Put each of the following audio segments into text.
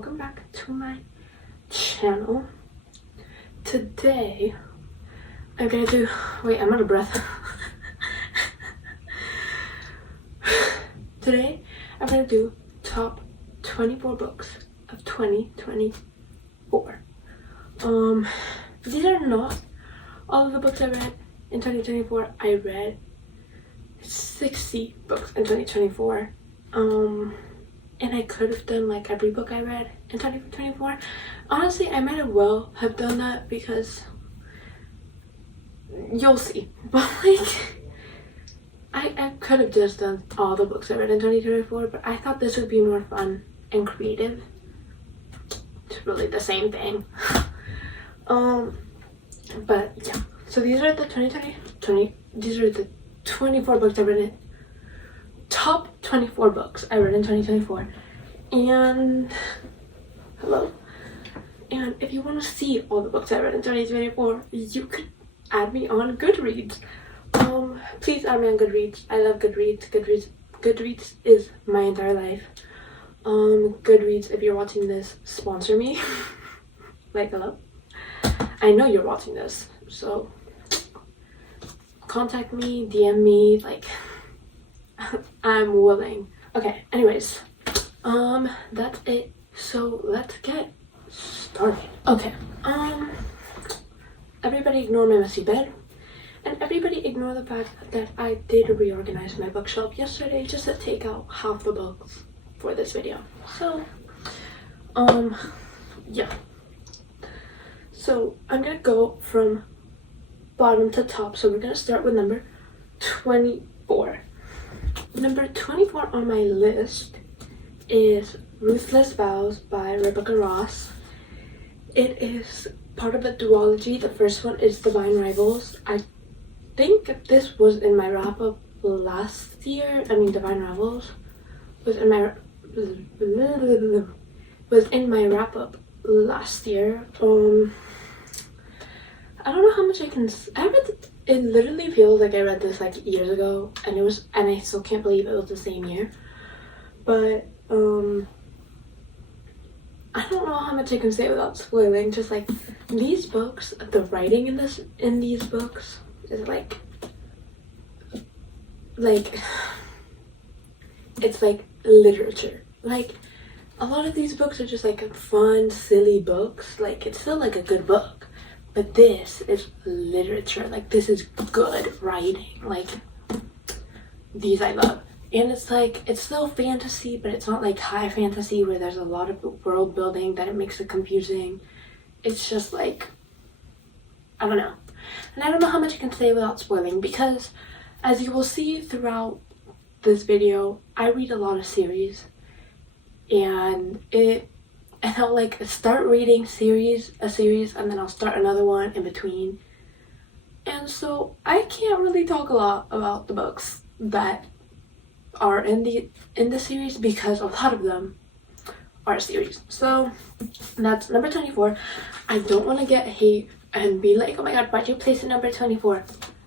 welcome back to my channel. Today I'm gonna do, wait, I'm out of breath. Today I'm gonna do top 24 books of 2024. These are not all of the books I read in 2024. I read 60 books in 2024. And I could have done like every book I read in 2024. Honestly, I might as well have done that because you'll see. But like, I could have just done all the books I read in 2024, but I thought this would be more fun and creative. It's really the same thing. But yeah. So these are the 24 books I read in. Top 24 books I read in 2024. And hello. And if you want to see all the books I read in 2024, you could add me on Goodreads. Please add me on Goodreads. I love Goodreads. Goodreads is my entire life. Goodreads, if you're watching this, sponsor me. Like, hello. I know you're watching this, so contact me, DM me, like, I'm willing. Okay, anyways, that's it. So let's get started. Okay, everybody ignore my messy bed, and everybody ignore the fact that I did reorganize my bookshelf yesterday just to take out half the books for this video. So, yeah. So I'm gonna go from bottom to top. So we're gonna start with number 24. Number 24 on my list is Ruthless Vows by Rebecca Ross. It is part of a duology. The first one is Divine Rivals. I think this was in my wrap-up last year. I mean, Divine Rivals was in my wrap-up last year. I don't know how much I can. It literally feels like I read this like years ago, and I still can't believe it was the same year. But I don't know how much I can say without spoiling. Just like these books, the writing in these books is like it's like literature. Like a lot of these books are just like fun, silly books. Like it's still like a good book. But this is literature. Like, this is good writing. Like, these I love. And it's like, it's still fantasy, but it's not like high fantasy where there's a lot of world building that it makes it confusing. It's just like, I don't know. And I don't know how much I can say without spoiling, because as you will see throughout this video, I read a lot of series. And I'll like start reading a series, and then I'll start another one in between. And so I can't really talk a lot about the books that are in the series because a lot of them are series. So that's number 24. I don't want to get hate and be like, oh my god, why'd you place it number 24?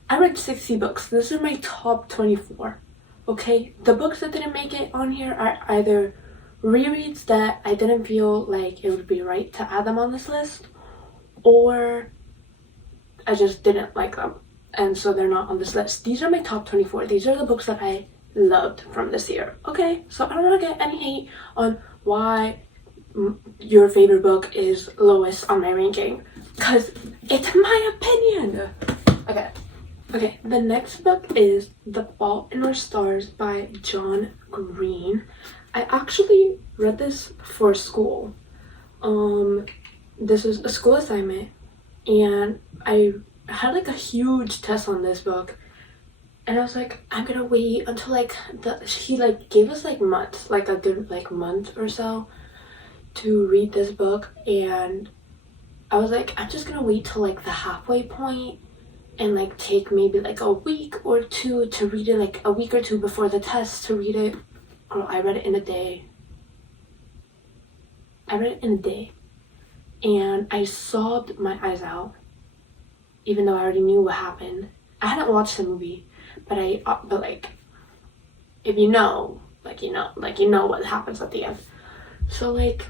I read 60 books. This is my top 24. Okay? The books that didn't make it on here are either rereads that I didn't feel like it would be right to add them on this list, or I just didn't like them, and so they're not on this list. These are my top 24. These are the books that I loved from this year. Okay, so I don't want to get any hate on why your favorite book is lowest on my ranking, because it's my opinion. Okay, the next book is The Fault in Our Stars by John Green. I actually read this for school. This was a school assignment, and I had like a huge test on this book, and I was like, I'm gonna wait until like he like gave us like months, like a good like month or so to read this book, and I was like, I'm just gonna wait till like the halfway point and like take maybe like a week or two to read it, like a week or two before the test to read it. Girl, I read it in a day. And I sobbed my eyes out, even though I already knew what happened. I hadn't watched the movie, but like, if you know, like you know what happens at the end. So like,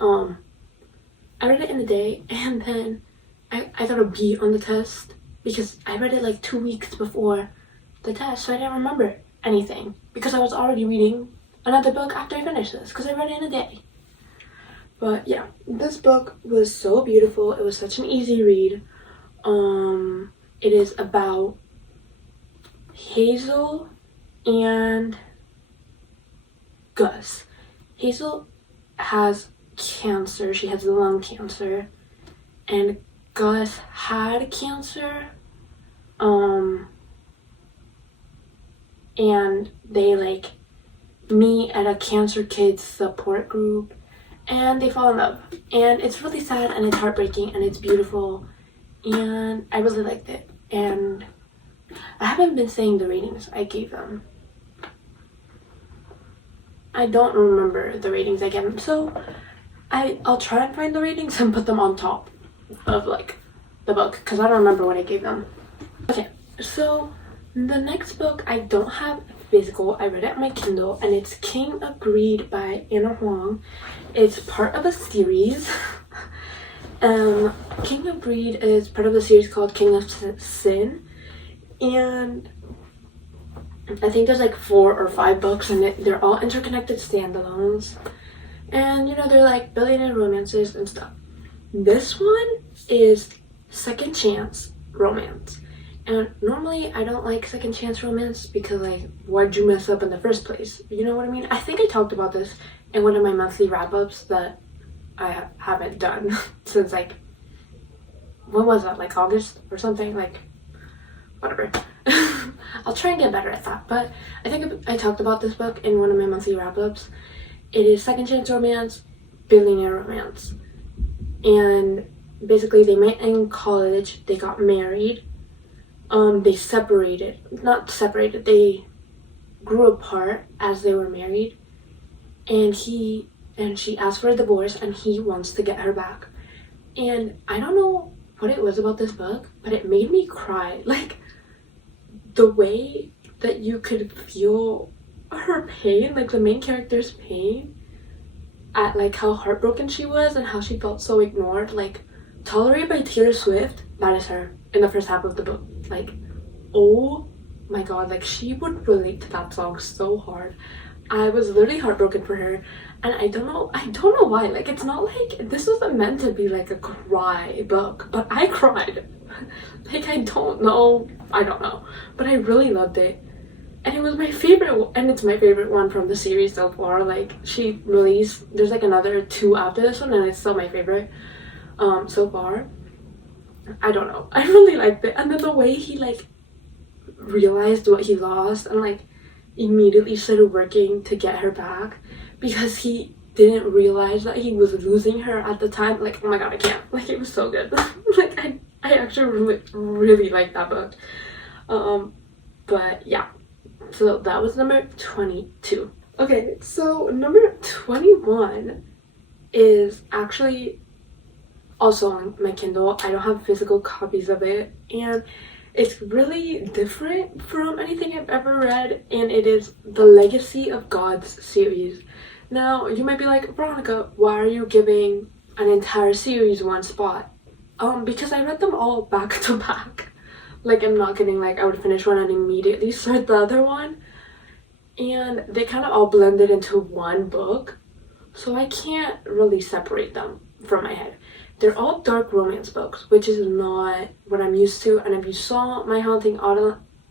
I read it in a day, and then I got a B on the test because I read it like 2 weeks before the test, so I didn't remember anything because I was already reading another book after I finished this because I read it in a day. But yeah, this book was so beautiful. It was such an easy read. It is about Hazel and Gus. Hazel has cancer. She has lung cancer, and Gus had cancer. And they like meet at a cancer kids support group, and they fall in love. And it's really sad, and it's heartbreaking, and it's beautiful, and I really liked it. And I haven't been saying the ratings I gave them. I don't remember the ratings I gave them, so I'll try and find the ratings and put them on top of like the book because I don't remember what I gave them. Okay, so the next book I don't have physical. I read it on my Kindle, and it's King of Greed by Anna Huang. It's part of a series. King of Greed is part of a series called King of Sin, and I think there's like 4 or 5 books, and they're all interconnected standalones, and you know, they're like billionaire romances and stuff. This one is second chance romance, and normally I don't like second chance romance because like, why'd you mess up in the first place? You know what I mean? I think I talked about this in one of my monthly wrap-ups that I haven't done since like, when was that, like August or something, like whatever. I'll try and get better at that, but I think I talked about this book in one of my monthly wrap-ups. It is second chance romance, billionaire romance, and basically they met in college, they got married, they grew apart as they were married, and she asked for a divorce, and he wants to get her back. And I don't know what it was about this book, but it made me cry. Like, the way that you could feel her pain, like the main character's pain, at like how heartbroken she was and how she felt so ignored. Like, Tolerated by Taylor Swift, that is her in the first half of the book. Like, oh my god, like she would relate to that song so hard. I was literally heartbroken for her, and I don't know why. Like, it's not like this wasn't meant to be like a cry book, but I cried. Like, I don't know, but I really loved it, and it was my favorite, and it's my favorite one from the series so far. Like, there's like another 2 after this one, and it's still my favorite so far. I don't know, I really liked it. And then the way he like realized what he lost and like immediately started working to get her back because he didn't realize that he was losing her at the time. Like, oh my god, I can't. Like, it was so good. Like, I actually really, really like that book. But yeah, so that was number 22. Okay, so number 21 is actually also on my Kindle. I don't have physical copies of it, and it's really different from anything I've ever read, and it is the Legacy of Gods series. Now, you might be like, Veronica, why are you giving an entire series one spot? Because I read them all back to back. Like, I'm not kidding, like I would finish one and immediately start the other one. And they kind of all blended into one book, so I can't really separate them from my head. They're all dark romance books, which is not what I'm used to. And if you saw my Haunting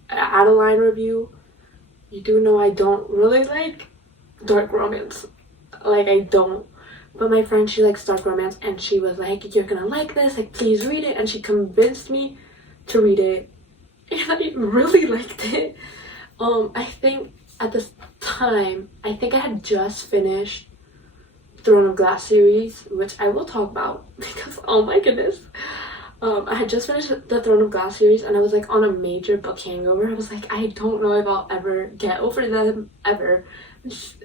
Adeline review, you do know I don't really like dark romance. Like, I don't. But my friend, she likes dark romance, and she was like, you're gonna like this, like, please read it. And she convinced me to read it, and I really liked it. I think at this time, I think I had just finished Throne of Glass series, which I will talk about because, oh my goodness. I had just finished the Throne of Glass series, and I was like on a major book hangover. I was like, I don't know if I'll ever get over them, ever.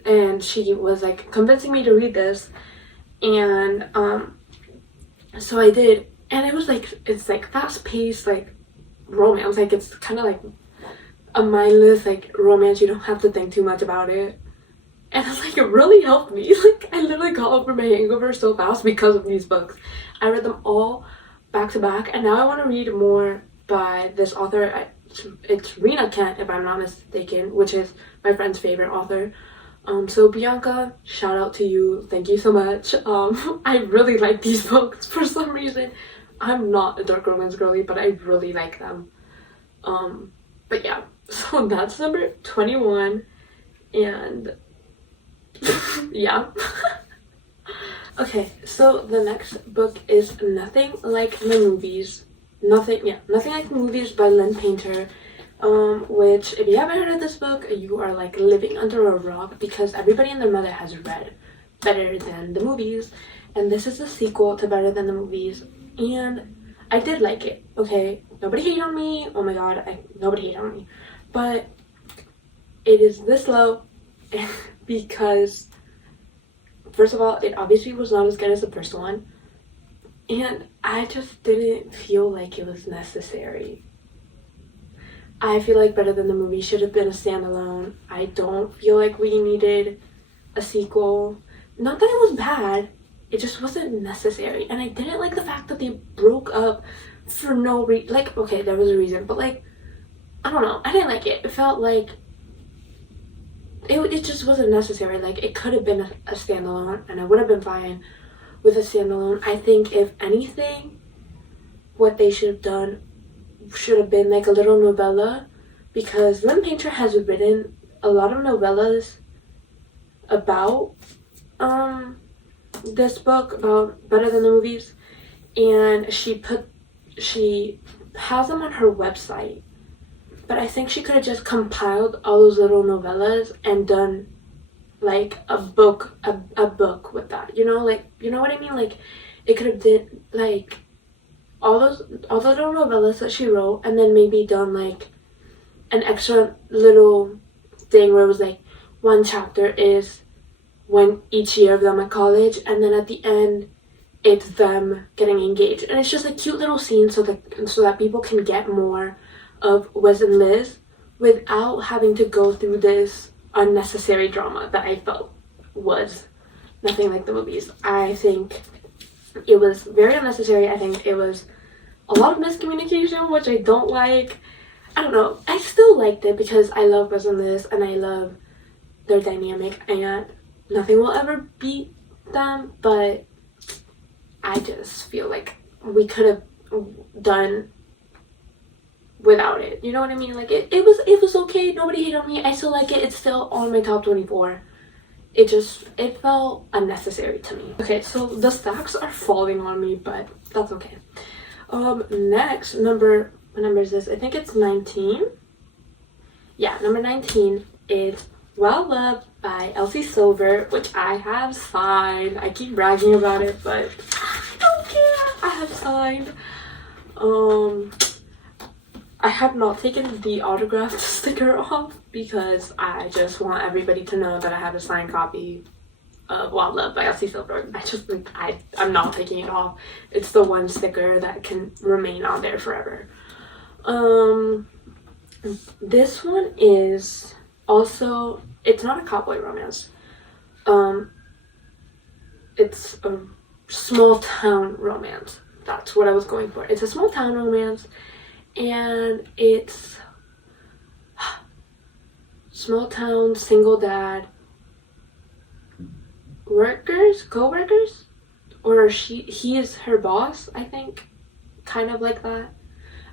And she was like convincing me to read this, and so I did, and it was like, it's like fast-paced like romance. Like, it's kind of like a mindless like romance. You don't have to think too much about it, And like, it really helped me. Like, I literally got over my hangover so fast because of these books. I read them all back to back, and now I want to read more by this author. It's Rena Kent, if I'm not mistaken, which is my friend's favorite author. So Bianca, shout out to you. Thank you so much. I really like these books for some reason. I'm not a dark romance girly, but I really like them. But yeah, so that's number 21, and yeah. Okay, so the next book is Nothing Like the Movies. Nothing Like the Movies by Lynn Painter. Which, if you haven't heard of this book, you are like living under a rock, because everybody and their mother has read Better Than the Movies, and this is a sequel to Better Than the Movies, and I did like it. Okay, nobody hate on me. Oh my god, nobody hate on me, but it is this low because, first of all, it obviously was not as good as the first one, and I just didn't feel like it was necessary. I feel like Better Than the Movie should have been a standalone. I don't feel like we needed a sequel. Not that it was bad, it just wasn't necessary. And I didn't like the fact that they broke up for no reason. Like, okay, there was a reason, but like, I don't know. I didn't like it. It felt like it just wasn't necessary. Like, it could have been a standalone, and I would have been fine with a standalone. I think, if anything, what they should have done should have been like a little novella, because Lynn Painter has written a lot of novellas about this book, about Better Than the Movies, and she has them on her website, but I think she could have just compiled all those little novellas and done like a book with that, you know, like, you know what I mean? Like, it could have did like all the little novellas that she wrote, and then maybe done like an extra little thing where it was like, one chapter is when each year of them at college, and then at the end it's them getting engaged, and it's just a cute little scene so that people can get more of Wes and Liz without having to go through this unnecessary drama that I felt was Nothing Like the Movies. I think it was very unnecessary. I think it was a lot of miscommunication, which I don't like. I don't know. I still liked it because I love Wes and Liz, and I love their dynamic, and nothing will ever beat them, but I just feel like we could have done without it. You know what I mean? Like, it was okay. Nobody hate on me. I still like it. It's still on my top 24. It felt unnecessary to me. Okay, so the stacks are falling on me, but that's okay. Next, what number is this? I think it's 19. Yeah, number 19 is Well Loved by Elsie Silver, which I have signed. I keep bragging about it, but I don't care. I have signed. I have not taken the autographed sticker off because I just want everybody to know that I have a signed copy of Wild Love by Elsie Silver. I'm not taking it off. It's the one sticker that can remain on there forever. This one is also, it's not a cowboy romance. It's a small town romance. That's what I was going for. It's a small town romance, and it's small town, single dad, co-workers, or he is her boss, I think, kind of like that.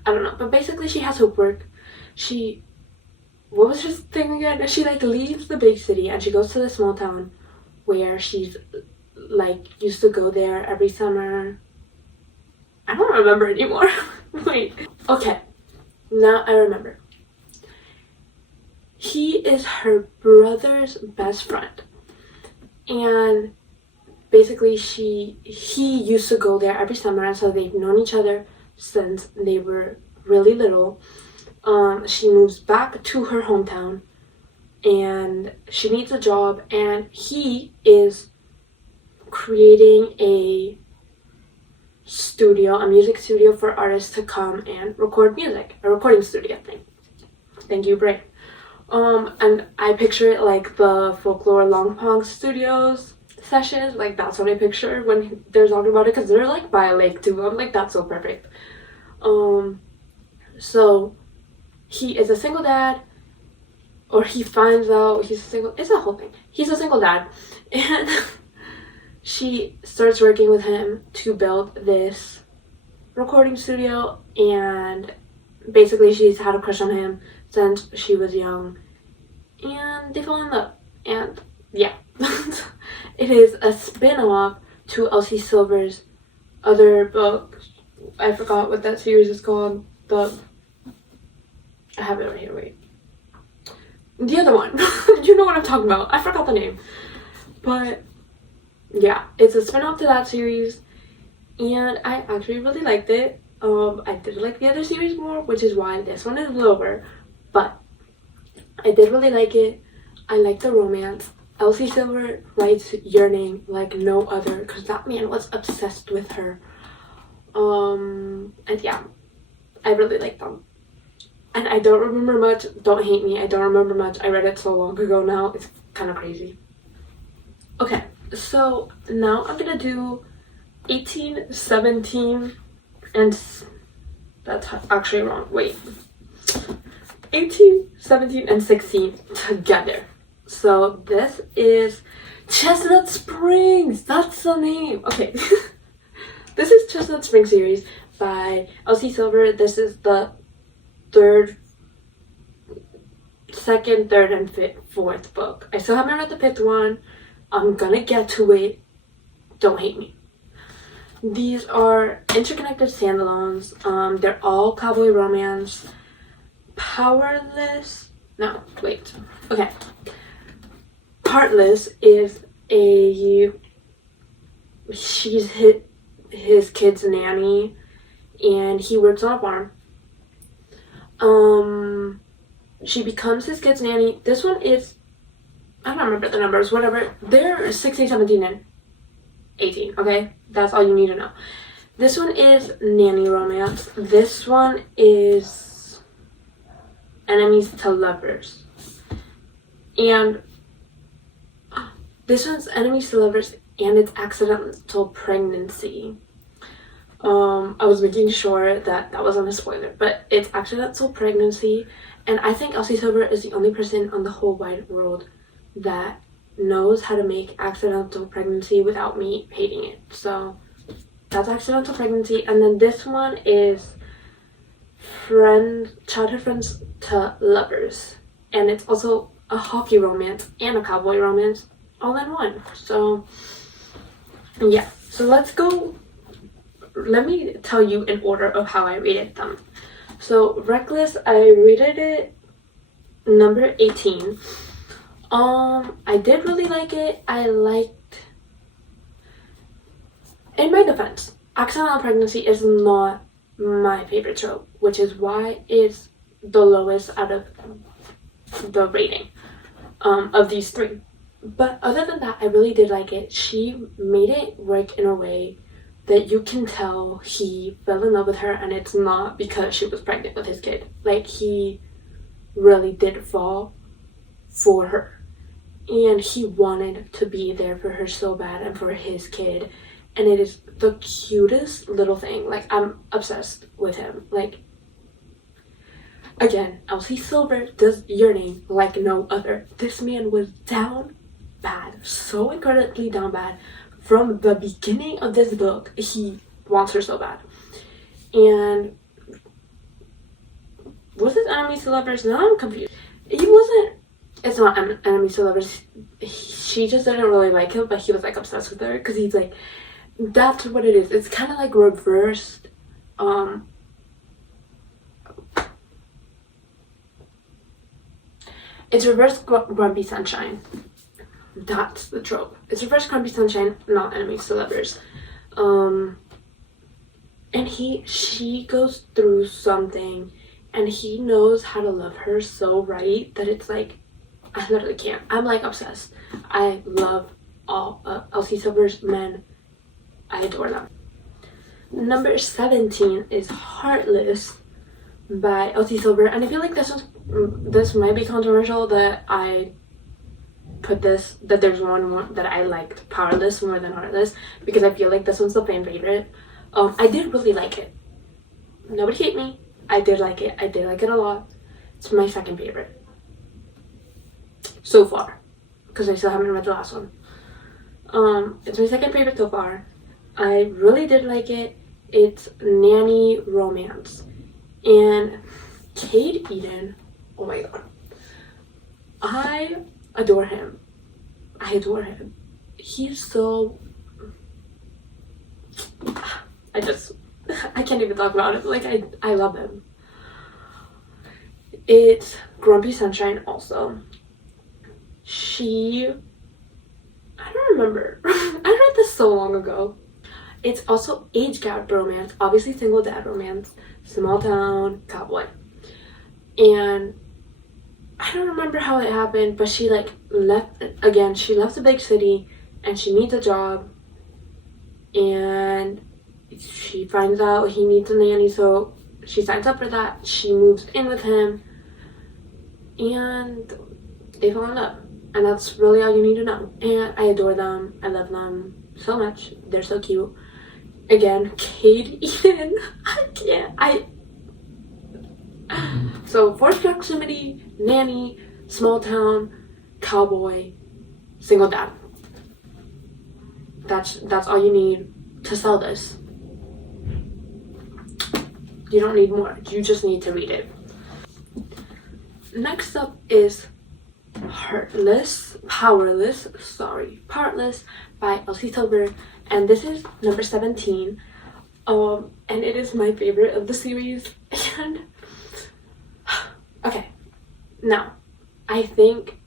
I don't know, but basically she has homework. What was her thing again? She like leaves the big city and she goes to the small town where she's like used to go there every summer. I don't remember anymore. Wait. Okay. Now I remember. He is her brother's best friend. And basically he used to go there every summer, and so they've known each other since they were really little. She moves back to her hometown and she needs a job, and he is creating a music studio for artists to come and record music. A recording studio thing. Thank you, Bray. And I picture it like the Folklore Longpong Studios sessions. Like, that's what I picture when they're talking about it, because they're like by a lake too. I'm like, that's so perfect. So he is a single dad, or he finds out he's a single, it's a whole thing. He's a single dad, and she starts working with him to build this recording studio, and basically she's had a crush on him since she was young, and they fall in love. And yeah, it is a spin-off to Elsie Silver's other book. I forgot what that series is called. I have it right here, wait. The other one. You know what I'm talking about. I forgot the name. But yeah, it's a spin-off to that series, and I actually really liked it. I did like the other series more, which is why this one is lower, but I did really like it. I like the romance. Elsie Silver writes Your Name like no other, because that man was obsessed with her. And yeah, I really like them. And I don't remember much. Don't hate me. I don't remember much. I read it so long ago now. It's kind of crazy. Okay, so now I'm gonna do 18, 17, and that's actually wrong. Wait. 18, 17, and 16 together. So this is Chestnut Springs. That's the name. Okay. This is Chestnut Springs series by Elsie Silver. This is the second, third, and fourth book. I still haven't read the fifth one. I'm gonna get to it. Don't hate me. These are interconnected standalones. They're all cowboy romance. Powerless. No, wait. Okay. Heartless is she's his kid's nanny, and he works on a farm. She becomes his kid's nanny. This one is, I don't remember the numbers, whatever. They're 16, 17, and 18, okay? That's all you need to know. This one is nanny romance. This one is enemies to lovers. And this one's enemies to lovers, and it's accidental pregnancy. I was making sure that wasn't a spoiler, but it's accidental pregnancy, and I think Elsie Silver is the only person on the whole wide world that knows how to make accidental pregnancy without me hating it. So that's accidental pregnancy. And then this one is childhood friends to lovers, and it's also a hockey romance and a cowboy romance all in one. So yeah, so let me tell you in order of how I rated them. So Reckless, I rated it number 18. I did really like it. In my defense, accidental pregnancy is not my favorite trope, which is why it's the lowest out of the rating of these three. But other than that, I really did like it. She made it work in a way that you can tell he fell in love with her, and it's not because she was pregnant with his kid. Like, he really did fall for her, and he wanted to be there for her so bad and for his kid, and it is the cutest little thing. Like, I'm obsessed with him. Like, again, Elsie Silver does Your Name like no other. This man was down bad, so incredibly down bad. From the beginning of this book, he wants her so bad. And was it enemies to lovers? Now I'm confused. It's not enemies to lovers. She just didn't really like him, but he was like obsessed with her, because he's like, that's what it is. It's kind of like reversed. It's reverse Grumpy Sunshine. That's the trope. It's reverse Grumpy Sunshine, not enemies to lovers. And she goes through something, and he knows how to love her so right that it's like, I literally can't. I'm like obsessed. I love all Elsie Silver's men. I adore them. Number 17 is Heartless by Elsie Silver. And I feel like this might be controversial that I put this, that there's one more that I liked Powerless more than Heartless, because I feel like this one's the fan favorite. I did really like it. Nobody hate me. I did like it. I did like it a lot. It's my second favorite so far, because I still haven't read the last one. It's my second favorite so far. I really did like it. It's nanny romance, and Cade Eden, oh my god, I adore him. I adore him. He's so, I can't even talk about it. Like, I love him. It's Grumpy Sunshine also. I don't remember. I read this so long ago. It's also age gap romance, obviously single dad romance, small town cowboy. And I don't remember how it happened, but she like left the big city and she needs a job, and she finds out he needs a nanny, so she signs up for that. She moves in with him and they fall in love. And that's really all you need to know. And I adore them. I love them so much. They're so cute. Again, Cade Eden. I can't. So, forced proximity, nanny, small town, cowboy, single dad. That's all you need to sell this. You don't need more. You just need to read it. Next up is Powerless by Elsie Silver, and this is number 17. And it is my favorite of the series. And okay, now I think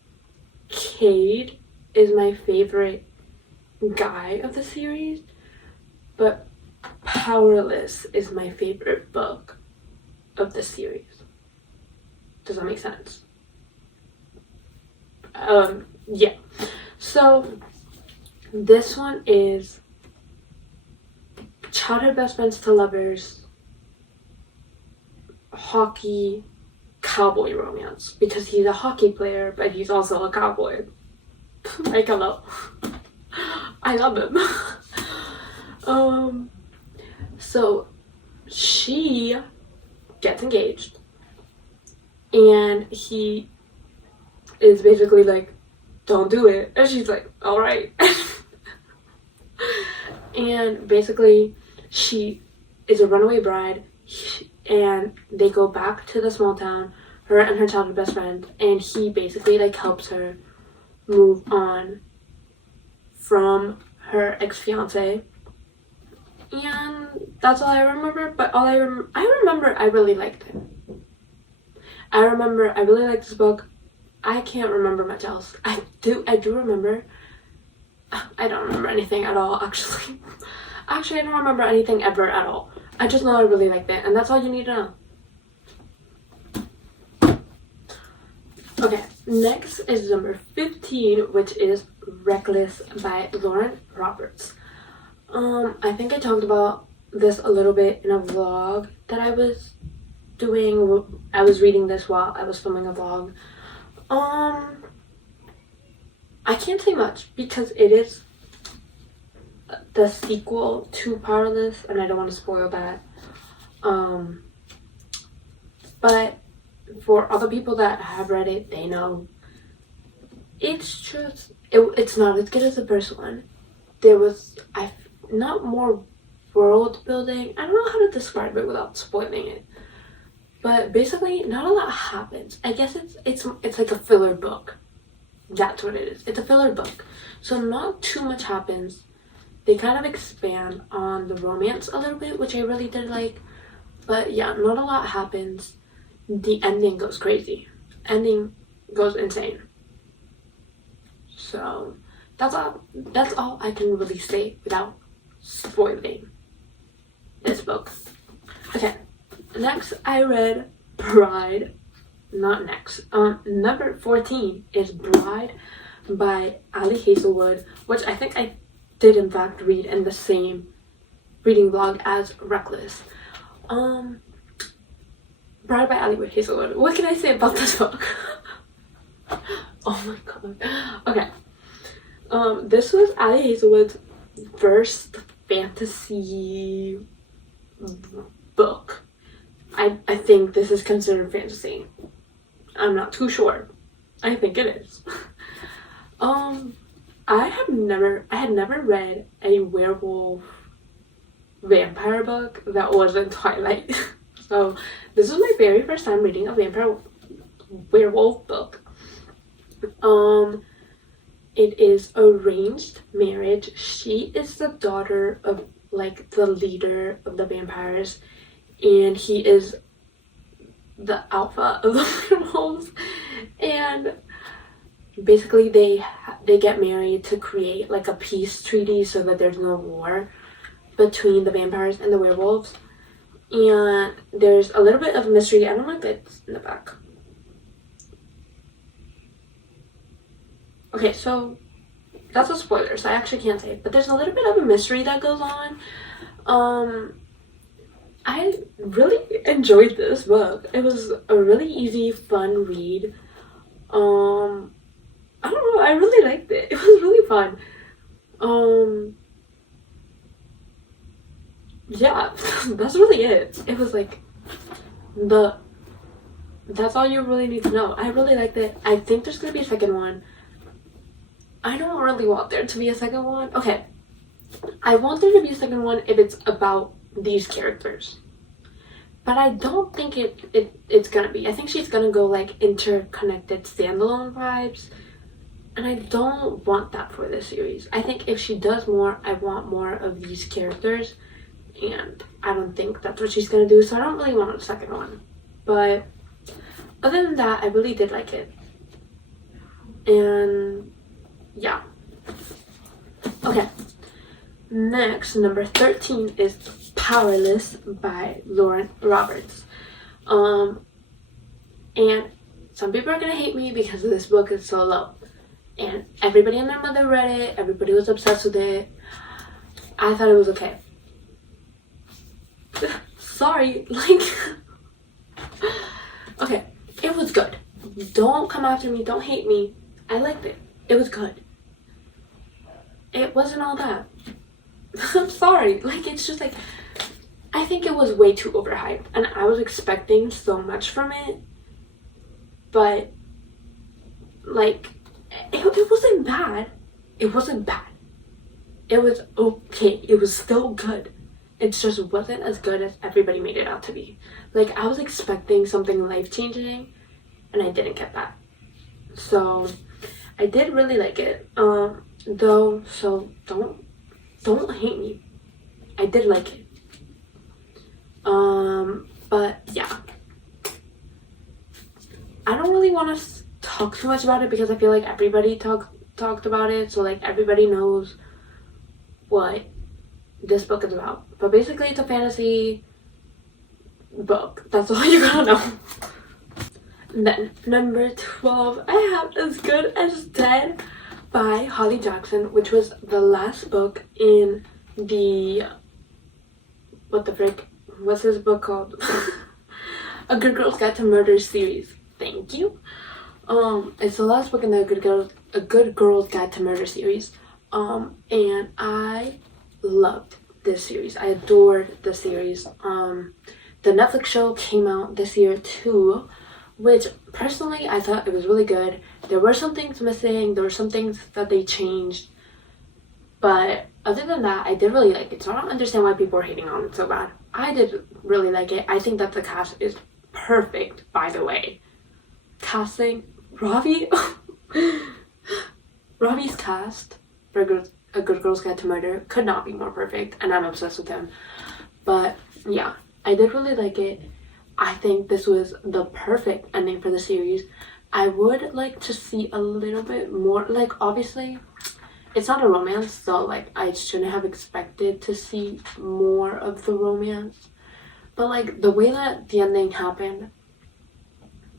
Cade is my favorite guy of the series, but Powerless is my favorite book of the series. Does that make sense? Yeah. So this one is childhood best friends to lovers, hockey cowboy romance, because he's a hockey player but he's also a cowboy. Like, hello. I love him. So she gets engaged and he is basically like, don't do it, and she's like, all right. And basically she is a runaway bride, and they go back to the small town, her and her childhood best friend, and he basically like helps her move on from her ex-fiance. And that's all I remember. But I remember I really liked it. I really liked this book. I can't remember much else. I do remember. I don't remember anything at all, actually. Actually, I don't remember anything ever at all. I just know I really liked it, and that's all you need to know. Okay, next is number 15, which is Reckless by Lauren Roberts. I think I talked about this a little bit in a vlog that I was doing. I was reading this while I was filming a vlog. I can't say much because it is the sequel to Powerless, and I don't want to spoil that. But for other people that have read it, they know it's just it's not as good as the first one. There was not more world building. I don't know how to describe it without spoiling it. But basically, not a lot happens. I guess it's like a filler book. That's what it is. It's a filler book. So not too much happens. They kind of expand on the romance a little bit, which I really did like. But yeah, not a lot happens. The ending goes crazy. Ending goes insane. So that's all I can really say without spoiling this book. Okay. Next, I read Bride. Not next. Number 14 is Bride by Ali Hazelwood, which I think I did in fact read in the same reading vlog as Reckless. Bride by Ali Hazelwood. What can I say about this book? Oh my god. Okay. This was Ali Hazelwood's first fantasy book. I think this is considered fantasy. I'm not too sure. I think it is. I had never read a werewolf vampire book that wasn't Twilight. So this was my very first time reading a vampire werewolf book. It is arranged marriage. She is the daughter of like the leader of the vampires, and he is the alpha of the werewolves. And basically they get married to create like a peace treaty so that there's no war between the vampires and the werewolves. And there's a little bit of mystery. I don't know if it's in the back. Okay, so that's a spoiler, so I actually can't say it, but there's a little bit of a mystery that goes on. I really enjoyed this book. It was a really easy, fun read. I don't know, I really liked it. It was really fun. Yeah, that's really it. It was like that's all you really need to know. I really liked it. I think there's gonna be a second one. I don't really want there to be a second one. Okay, I want there to be a second one if it's about these characters, but I don't think it's gonna be. I think she's gonna go like interconnected standalone vibes, and I don't want that for this series. I think if she does more, I want more of these characters, and I don't think that's what she's gonna do, so I don't really want a second one. But other than that, I really did like it. And yeah. Okay. Next, number 13 is Powerless by Lauren Roberts. And some people are gonna hate me because this book is so low. And everybody and their mother read it. Everybody was obsessed with it. I thought it was okay. Sorry, like... Okay, it was good. Don't come after me. Don't hate me. I liked it. It was good. It wasn't all that. I'm sorry. Like, it's just like... I think it was way too overhyped. And I was expecting so much from it. But... like... It wasn't bad. It wasn't bad. It was okay. It was still good. It just wasn't as good as everybody made it out to be. Like, I was expecting something life-changing, and I didn't get that. So, I did really like it. Though, so don't hate me. I did like it. But yeah. I don't really want to talk too much about it because I feel like everybody talked about it. So, like, everybody knows what this book is about. But basically it's a fantasy book. That's all you gotta know. Then number 12, I have As Good as Dead by Holly Jackson, which was the last book in the what the frick? What's this book called? A Good Girl's Guide to Murder series. Thank you. It's the last book in the A Good Girl's Guide to Murder series. And I loved this series. I adored the series. The Netflix show came out this year too, which personally I thought it was really good. There were some things missing, there were some things that they changed, but other than that, I did really like it. So I don't understand why people are hating on it so bad. I did really like it. I think that the cast is perfect, by the way. Casting, Ravi's cast for A Good Girl's Guide to Murder could not be more perfect, and I'm obsessed with him. But yeah, I did really like it. I think this was the perfect ending for the series. I would like to see a little bit more, like, obviously it's not a romance, so like I shouldn't have expected to see more of the romance, but like the way that the ending happened,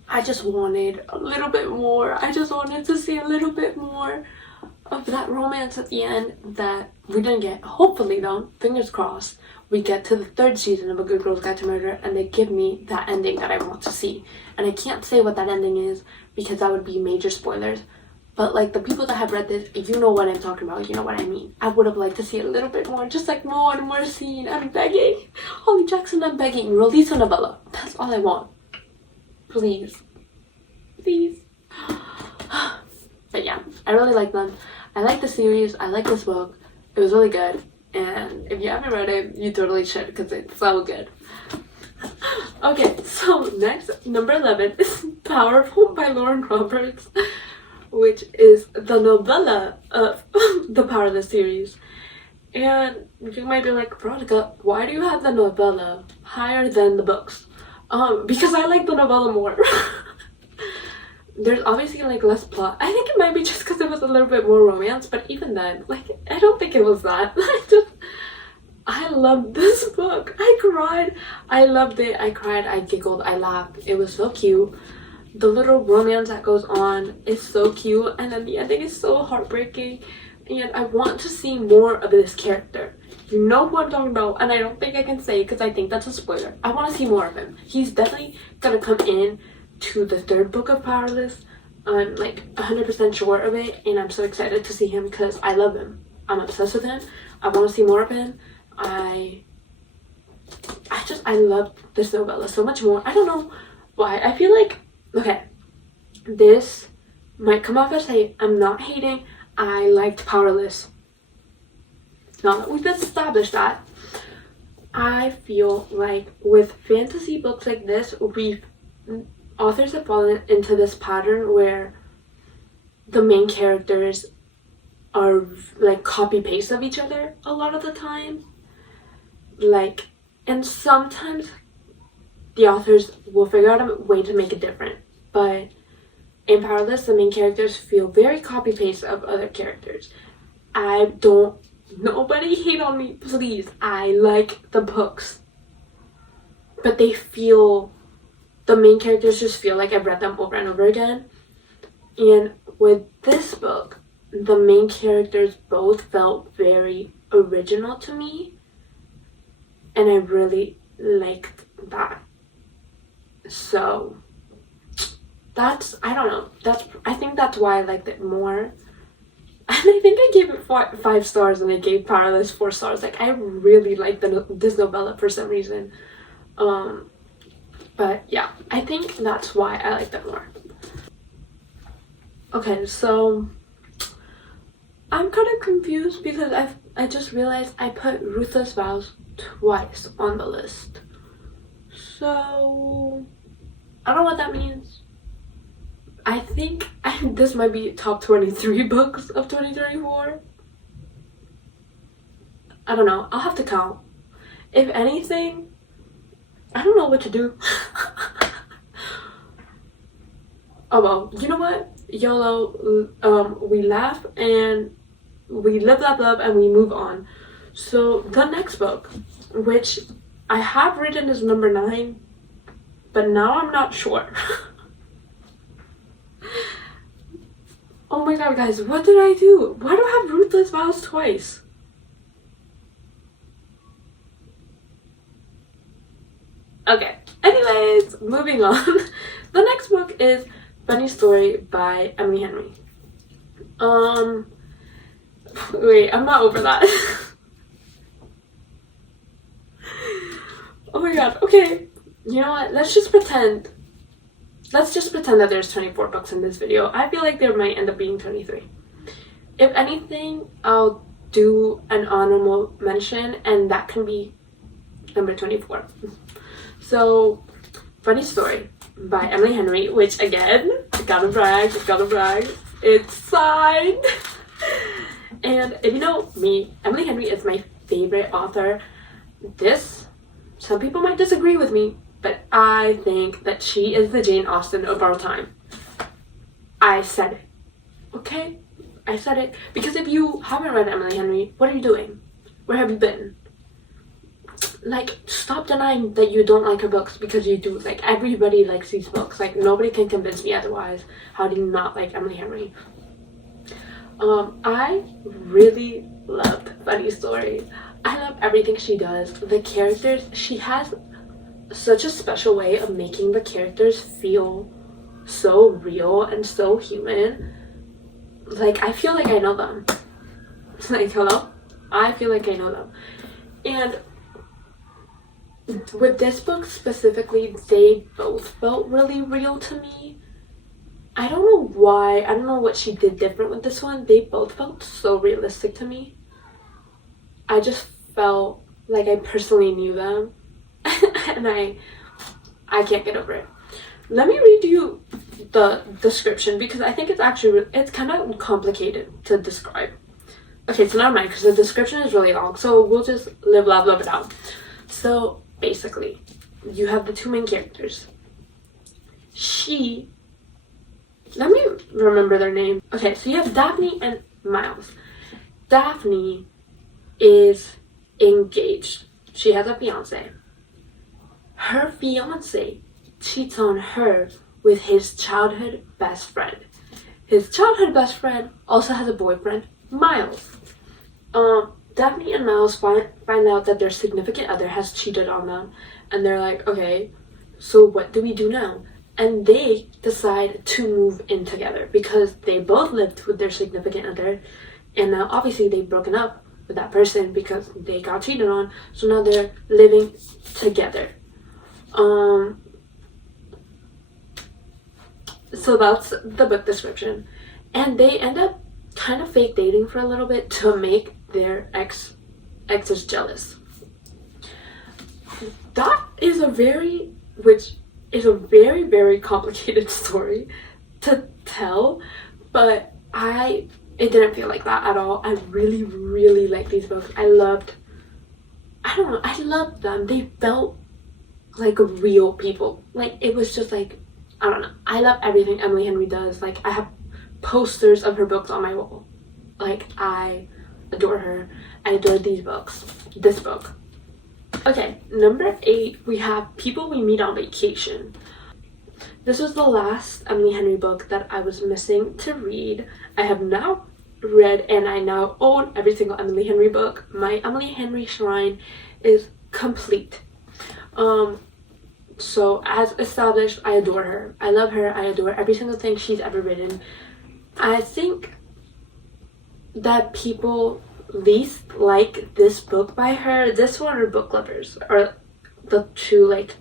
I just wanted a little bit more. I just wanted to see a little bit more of that romance at the end that we didn't get. Hopefully though, fingers crossed, we get to the third season of A Good Girl's Guide to Murder and they give me that ending that I want to see. And I can't say what that ending is because that would be major spoilers. But like the people that have read this, you know what I'm talking about, you know what I mean. I would have liked to see a little bit more, just like more scene. I'm begging. Holly Jackson, I'm begging. Release a novella. That's all I want. Please. Please. But yeah, I really like them. I like the series. I like this book. It was really good. And if you haven't read it, you totally should because it's so good. Okay, so next, number 11 is Powerful by Lauren Roberts, which is the novella of the Powerless series. And you might be like, Veronica, why do you have the novella higher than the books? Because I like the novella more. There's obviously like less plot. I think it might be just because it was a little bit more romance, but even then, like, I don't think it was that. I loved this book. I cried. I loved it. I cried. I giggled. I laughed. It was so cute. The little romance that goes on is so cute, and then the ending is so heartbreaking, and I want to see more of this character. You know who I'm talking about, and I don't think I can say because I think that's a spoiler. I want to see more of him. He's definitely gonna come in to the third book of Powerless. I'm like 100% sure of it, and I'm so excited to see him because I love him. I'm obsessed with him. I want to see more of him. I love this novella so much more. I don't know why. I feel like, okay, this might come off as hate. I'm not hating. I liked Powerless. Now that we've established that, I feel like with fantasy books like this, authors have fallen into this pattern where the main characters are like copy paste of each other a lot of the time. Like, and sometimes the authors will figure out a way to make it different. But in Powerless, the main characters feel very copy paste of other characters. Nobody hate on me, please. I like the books. But the main characters just feel like I've read them over and over again. And with this book, the main characters both felt very original to me. And I really liked that. So, I don't know. I think that's why I liked it more. And I think I gave it 5 stars and I gave Powerless 4 stars. Like, I really liked this novella for some reason. But yeah, I think that's why I liked it more. Okay, so I'm kind of confused because I just realized I put Ruthless Vows twice on the list. So I don't know what that means. I think this might be top 23 books of 2024. I don't know. I'll have to count. If anything, I don't know what to do. Oh well, you know what? YOLO, we laugh and we live that love and we move on. So the next book, which I have written as number 9, but now I'm not sure. Oh my god, guys, what did I do? Why do I have Ruthless Vows twice? Okay, anyways, moving on. The next book is Funny Story by Emily Henry. Wait, I'm not over that. Oh my god, okay. You know what? Let's just pretend that there's 24 books in this video. I feel like there might end up being 23. If anything, I'll do an honorable mention, and that can be number 24. So, Funny Story by Emily Henry, which again, gotta brag, it's signed. And if you know me, Emily Henry is my favorite author. Some people might disagree with me, but I think that she is the Jane Austen of our time. I said it. Okay? I said it. Because if you haven't read Emily Henry, what are you doing? Where have you been? Like, stop denying that you don't like her books, because you do. Like, everybody likes these books. Like, nobody can convince me otherwise. How do you not like Emily Henry? I really loved Funny Story. I love everything she does. The characters, she has such a special way of making the characters feel so real and so human. Like, I feel like I know them. Like, hello? I feel like I know them. And with this book specifically, they both felt really real to me. I don't know why. I don't know what she did different with this one. They both felt so realistic to me. I just felt like I personally knew them. And I can't get over it. Let me read you the description because I think it's kind of complicated to describe. Okay, so never mind because the description is really long. So we'll just live it out. So basically, you have the two main characters. Let me remember their name. Okay, so you have Daphne and Miles. Daphne is engaged. She has a fiance. Her fiance cheats on her with his childhood best friend. His childhood best friend also has a boyfriend, Miles. Daphne and Miles find out that their significant other has cheated on them, and they're like, okay, so what do we do now? And they decide to move in together because they both lived with their significant other, and now obviously they've broken up with that person because they got cheated on, so now they're living together. So that's the book description. And they end up kind of fake dating for a little bit to make their exes jealous. That is very, very complicated story to tell, but it didn't feel like that at all. I really, really like these books. I loved them. They felt like real people. Like, it was just like, I don't know. I love everything Emily Henry does. Like, I have posters of her books on my wall. Like, I adore her. I adore this book. Okay, number 8, we have People We Meet on Vacation. This was the last Emily Henry book that I was missing to read. I have now read and I now own every single Emily Henry book. My Emily Henry shrine is complete. So as established, I adore her. I love her. I adore every single thing she's ever written. I think that people least like this book by her. This one or Book Lovers are the two like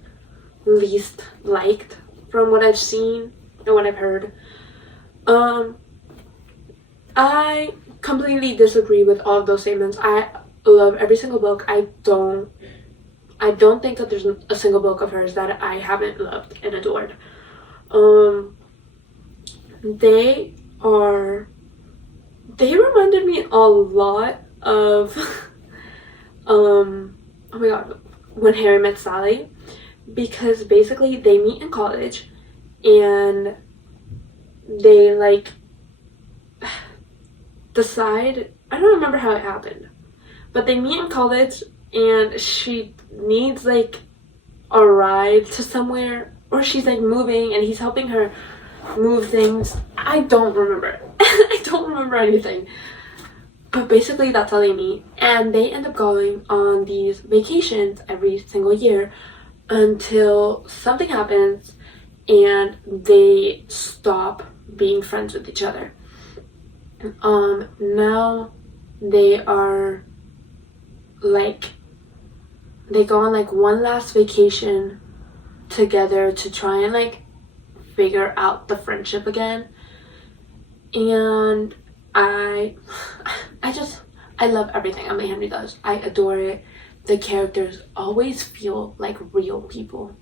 least liked from what I've seen and what I've heard. I completely disagree with all of those statements. I love every single book. I don't think that there's a single book of hers that I haven't loved and adored. They reminded me a lot of oh my god, When Harry Met Sally, because basically they meet in college and they like decide, I don't remember how it happened, but they meet in college and she needs like a ride to somewhere, or she's like moving and he's helping her move things. I don't remember. I don't remember anything. But basically that's how they meet, and they end up going on these vacations every single year until something happens and they stop being friends with each other. Now they are like, they go on like one last vacation together to try and like figure out the friendship again. And I love everything Emily Henry does. I adore it. The characters always feel like real people.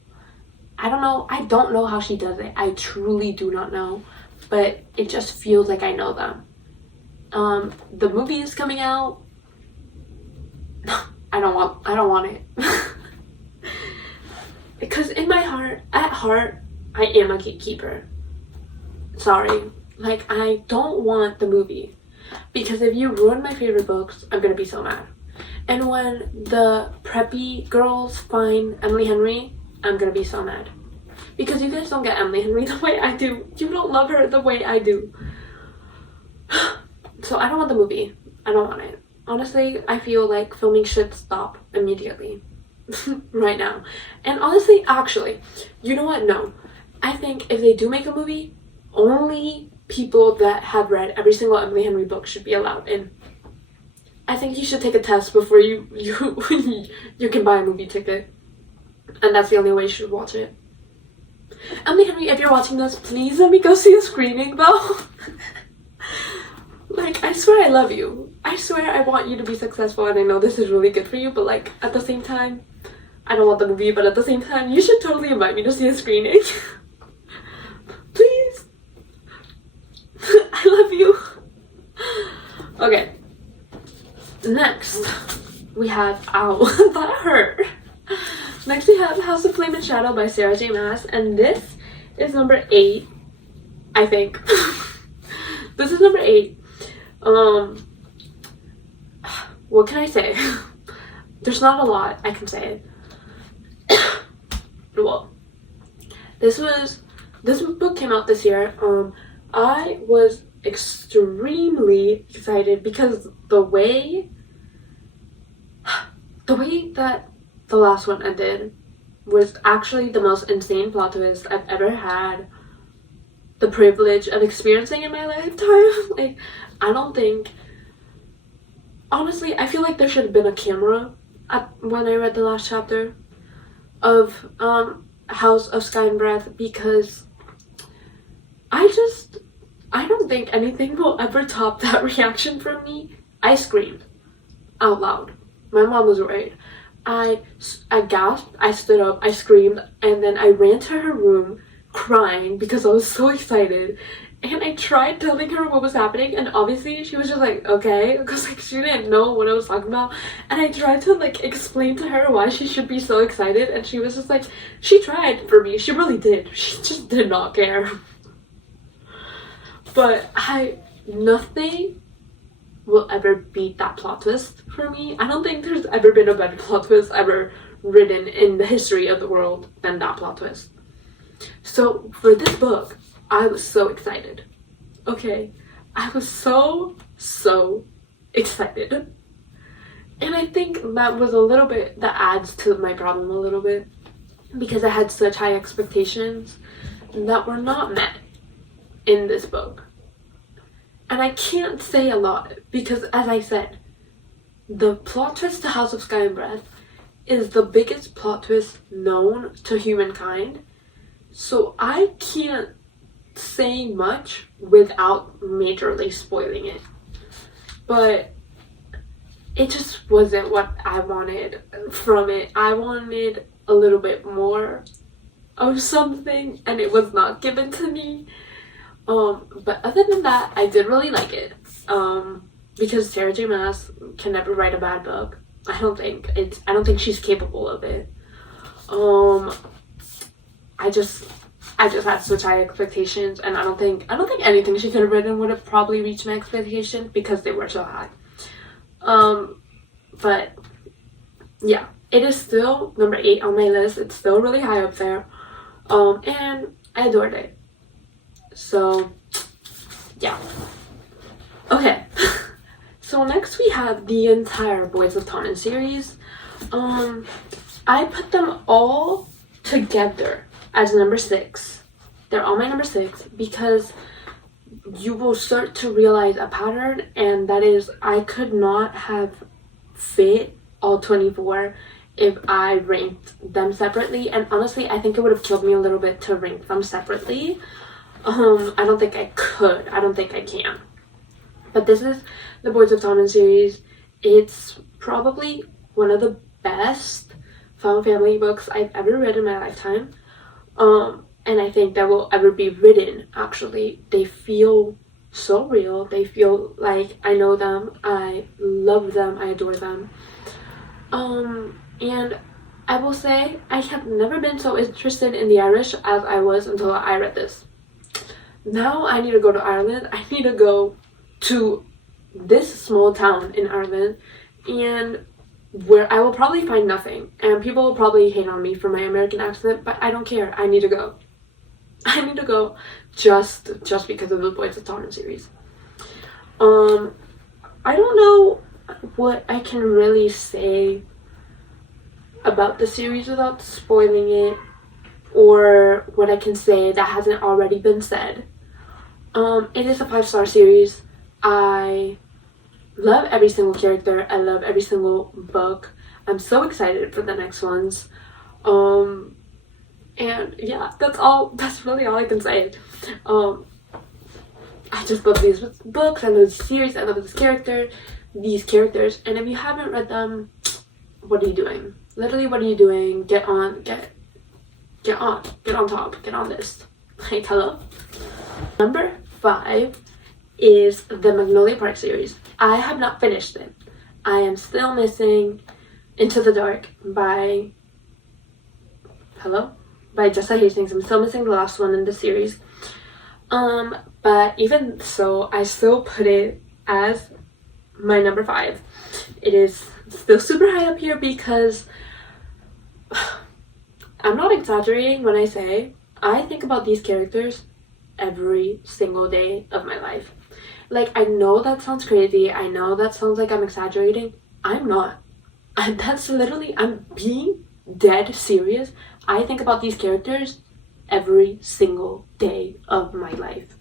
I don't know how she does it. I truly do not know, but it just feels like I know them. The movie is coming out. I don't want it. Because at heart, I am a gatekeeper. Sorry. Like, I don't want the movie. Because if you ruin my favorite books, I'm gonna be so mad. And when the preppy girls find Emily Henry, I'm gonna be so mad. Because you guys don't get Emily Henry the way I do. You don't love her the way I do. So I don't want the movie. I don't want it. honestly, I feel like filming should stop immediately. Right now. And honestly, actually, you know what? No. I think if they do make a movie, only people that have read every single Emily Henry book should be allowed in. I think you should take a test before you you can buy a movie ticket. And that's the only way you should watch it. Emily Henry, if you're watching this, please let me go see a screening though. Like, I swear I love you. I swear I want you to be successful, and I know this is really good for you, but like, at the same time, I don't want the movie, but at the same time, you should totally invite me to see a screening. Please. I love you. Okay. Next, we have, ow, that hurt. Next we have House of Flame and Shadow by Sarah J Maas, and this is number 8, I think. This is number 8. What can I say? There's not a lot I can say. Well, this book came out this year. I was extremely excited because the way that the last one ended was actually the most insane plot twist I've ever had the privilege of experiencing in my lifetime. Like, I don't think, honestly, I feel like there should have been a camera when I read the last chapter of House of Sky and Breath, because I don't think anything will ever top that reaction from me. I screamed out loud. My mom was worried. I gasped, I stood up, I screamed, and then I ran to her room crying because I was so excited. And I tried telling her what was happening, and obviously she was just like, okay, because like she didn't know what I was talking about. And I tried to like explain to her why she should be so excited, and she was just like, she tried for me, she really did, she just did not care. But nothing will ever beat that plot twist for me. I don't think there's ever been a better plot twist ever written in the history of the world than that plot twist. So for this book, I was so excited. Okay, I was so excited. And I think that was a little bit, that adds to my problem a little bit, because I had such high expectations that were not met in this book. And I can't say a lot because, as I said, the plot twist to House of Sky and Breath is the biggest plot twist known to humankind. So I can't say much without majorly spoiling it. But it just wasn't what I wanted from it. I wanted a little bit more of something, and it was not given to me. But other than that, I did really like it. Because Sarah J Maas can never write a bad book. I don't think she's capable of it. I just had such high expectations, and I don't think anything she could have written would have probably reached my expectations because they were so high. But yeah, it is still number 8 on my list. It's still really high up there. And I adored it. So yeah. Okay. So next we have the entire Boys of Tawnon series. I put them all together as number 6. They're all my number 6 because you will start to realize a pattern, and that is I could not have fit all 24 if I ranked them separately. And honestly, I think it would have killed me a little bit to rank them separately. I don't think I could. I don't think I can. But this is the Boys of Tawnon series. It's probably one of the best found family books I've ever read in my lifetime. And I think that will ever be written, actually. They feel so real. They feel like I know them. I love them. I adore them. And I will say I have never been so interested in the Irish as I was until I read this. Now I need to go to Ireland. I need to go to this small town in Ireland, and where I will probably find nothing, and people will probably hate on me for my American accent, but I don't care. I need to go. I need to go just because of the Boys of Tawnon series. I don't know what I can really say about the series without spoiling it, or what I can say that hasn't already been said. It is a 5-star series. I love every single character. I love every single book. I'm so excited for the next ones. And yeah, that's really all I can say. I just love these books, I love this series, I love these characters, and if you haven't read them, what are you doing? Literally, what are you doing? Get on top, get on this. Like, hello? Number 5 is the Magnolia Park series. I have not finished it. I am still missing Into the Dark by Jessa Hastings. I'm still missing the last one in the series. But even so, I still put it as my number 5. It is still super high up here because I'm not exaggerating when I say I think about these characters every single day of my life. Like, I know that sounds crazy. I know that sounds like I'm exaggerating. I'm not. That's literally, I'm being dead serious. I think about these characters every single day of my life.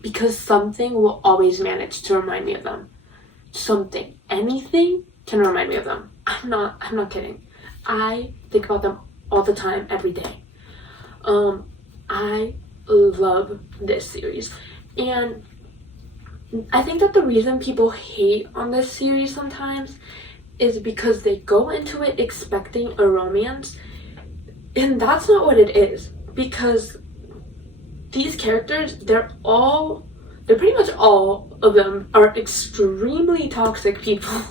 Because something will always manage to remind me of them. Something, anything can remind me of them. I'm not kidding. I think about them all the time, every day. I love this series. And I think that the reason people hate on this series sometimes is because they go into it expecting a romance, and that's not what it is. Because these characters, they're pretty much all of them are extremely toxic people.